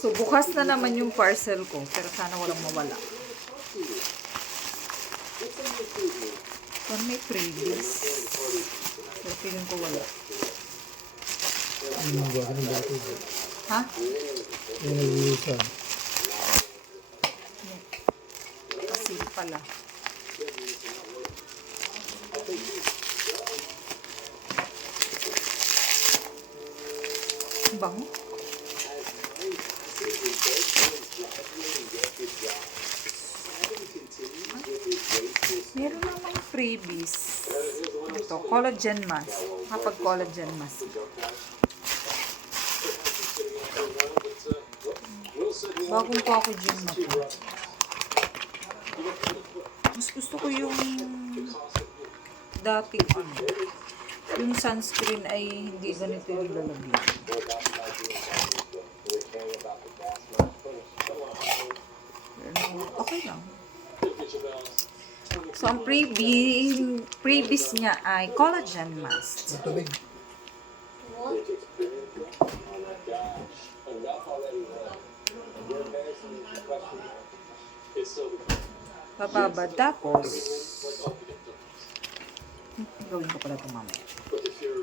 So, bukas na naman yung parcel ko. Pero sana walang mawala. Parang may freebies. Pero feeling ko wala. Ha? Kasi pala. Bango. Meron namang freebies. Ito, collagen mask. Kapag collagen mask. Bagong collagen na to. Mas gusto ko yung dating ano. Yung sunscreen ay hindi ganito yung lalagyan. Okay lang. So, ang freebies niya ay collagen mask. Bababa. Tapos, gawin ko pala ito mamaya.